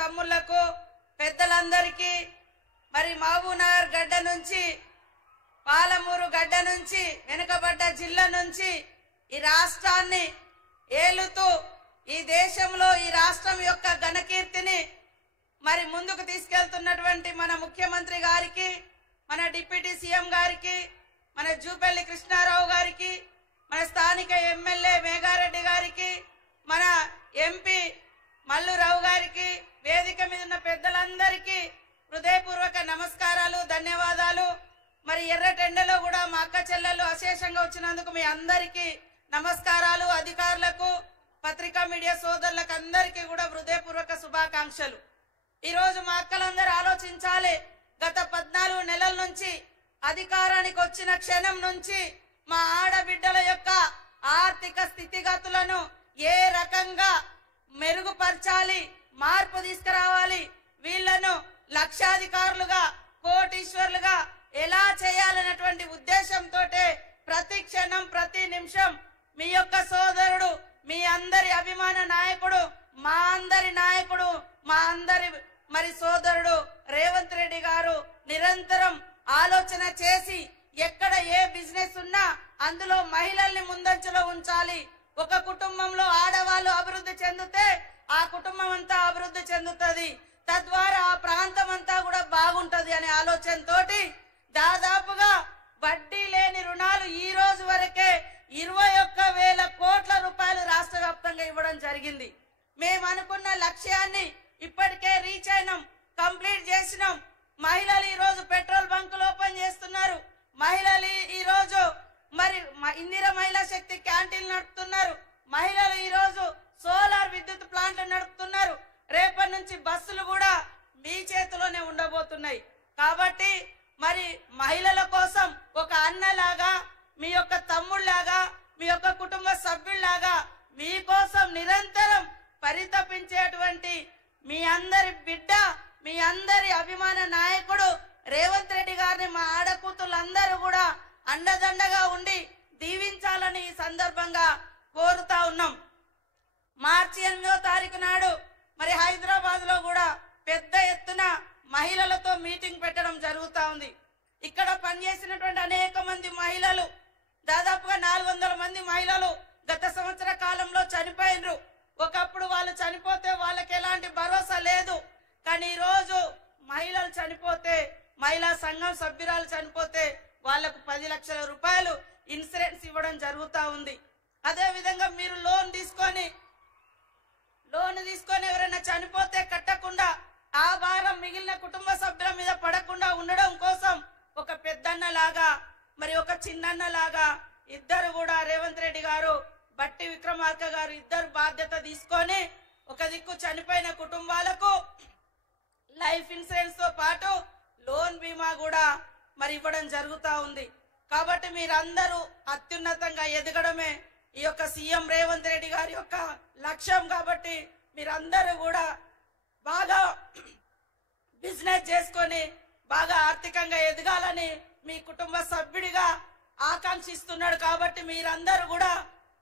తమ్ముళ్లకు పెద్దలందరికీ మరి మహబూబ్నగర్ గడ్డ నుంచి పాలమూరు గడ్డ నుంచి వెనుకబడ్డ జిల్లా నుంచి ఈ రాష్ట్రాన్ని ఏలుతూ ఈ దేశంలో ఈ రాష్ట్రం యొక్క ఘనకీర్తిని మరి ముందుకు తీసుకెళ్తున్నటువంటి మన ముఖ్యమంత్రి గారికి, మన డిప్యూటీ సీఎం గారికి, మన జూపల్లి కృష్ణారావు గారికి, మన స్థానిక ఎమ్మెల్యే మేఘారెడ్డి గారికి, మన ఎంపీ మల్లురావు గారికి, వేదిక మీద ఉన్న పెద్దలందరికీ హృదయపూర్వక నమస్కారాలు, ధన్యవాదాలు. మరి ఎర్రటెండలో కూడా మా అక్క చెల్లెలు అశేషంగా వచ్చినందుకు మీ అందరికీ నమస్కారాలు. అధికారులకు, పత్రికా మీడియా సోదరులకు అందరికీ కూడా హృదయపూర్వక శుభాకాంక్షలు. ఈరోజు మా అక్కలందరూ ఆలోచించాలి. గత 14 నెలల నుంచి అధికారానికి వచ్చిన క్షణం నుంచి మా ఆడబిడ్డల యొక్క ఆర్థిక స్థితిగతులను ఏ రకంగా మెరుగుపరచాలి, మార్పు తీసుకురావాలి, వీళ్లను లక్షాధికారులుగా, కోటీశ్వర్లుగా ఎలా చేయాలన్నటువంటి ఉద్దేశంతో ప్రతి క్షణం, ప్రతి నిమిషం మీ యొక్క సోదరుడు, మీ అందరి అభిమాన నాయకుడు, మా అందరి నాయకుడు, మా అందరి మరి సోదరుడు రేవంత్ రెడ్డి గారు నిరంతరం ఆలోచన చేసి ఎక్కడ ఏ బిజినెస్ ఉన్నా అందులో మహిళల్ని ముందంజలో ఉంచాలి. ఒక కుటుంబంలో ఆడవాళ్ళు అభివృద్ధి చెందితే ఆ కుటుంబం అంతా అభివృద్ధి చెందుతుంది, తద్వారా ఆ ప్రాంతం అంతా కూడా బాగుంటది అనే ఆలోచనతోటి దాదాపుగా వడ్డీ లేని రుణాలు ఈ రోజు వరకే 21,000 కోట్ల రూపాయలు రాష్ట్ర వ్యాప్తంగా ఇవ్వడం జరిగింది. మేము అనుకున్న లక్ష్యాన్ని ఇప్పటికే రీచ్ అయినాం, కంప్లీట్ చేసినాం. మహిళలు ఈ రోజు పెట్రోల్ బంకులు ఓపెన్ చేస్తున్నారు. మహిళలు ఈ రోజు మరి ఇందిరా మహిళా శక్తి క్యాంటీన్లు నడుపుతున్నారు. మహిళలు ఈ రోజు సోలార్ విద్యుత్ ప్లాంట్లు నడుపుతున్నారు. రేపటి నుంచి బస్సులు కూడా మీ చేతిలోనే ఉండబోతున్నాయి. కాబట్టి మరి మహిళల కోసం ఒక అన్నలాగా, మీ యొక్క తమ్ముళ్లాగా, మీ యొక్క కుటుంబ సభ్యుల్లాగా మీకోసం నిరంతరం పరితపించేటువంటి మీ అందరి బిడ్డ, మీ అందరి అభిమాన నాయకుడు రేవంత్ రెడ్డి గారిని మా ఆడకూతులందరూ కూడా అండదండగా ఉండి దీవించాలని ఈ సందర్భంగా కోరుతా ఉన్నాం. మార్చి 8వ తారీఖు నాడు మరి హైదరాబాద్ లో కూడా పెద్ద ఎత్తున మహిళలతో మీటింగ్ పెట్టడం జరుగుతా ఉంది. ఇక్కడ పనిచేసినటువంటి అనేక మంది మహిళలు, దాదాపుగా 400 మంది మహిళలు గత సంవత్సర కాలంలో చనిపోయినరు. ఒకప్పుడు వాళ్ళు చనిపోతే వాళ్ళకి ఎలాంటి భరోసా లేదు. కానీ ఈ రోజు మహిళలు చనిపోతే, మహిళా సంఘం సభ్యురాలు చనిపోతే వాళ్లకు 10 లక్షల రూపాయలు ఇన్సూరెన్స్ ఇవ్వడం జరుగుతా ఉంది. అదే విధంగా మీరు లోన్ తీసుకొని ఎవరైనా చనిపోతే కట్టకుండా ఆ భారం మిగిలిన కుటుంబ సభ్యుల మీద పడకుండా ఉండడం కోసం ఒక పెద్దన్నలాగా, మరి ఒక చిన్నన్నలాగా ఇద్దరు కూడా రేవంత్ రెడ్డి గారు, బట్టి విక్రమార్క గారు ఇద్దరు బాధ్యత తీసుకొని ఒక దిక్కు చనిపోయిన కుటుంబాలకు లైఫ్ ఇన్సూరెన్స్ తో పాటు లోన్ బీమా కూడా మరి ఇవ్వడం జరుగుతా ఉంది. కాబట్టి మీరందరూ అత్యున్నతంగా ఎదగడమే ఈ యొక్క సీఎం రేవంత్ రెడ్డి గారి యొక్క లక్ష్యం. కాబట్టి మీరందరూ కూడా బాగా బిజినెస్ చేసుకొని బాగా ఆర్థికంగా ఎదగాలని మీ కుటుంబ సభ్యుడిగా ఆకాంక్షిస్తున్నాడు. కాబట్టి మీరందరూ కూడా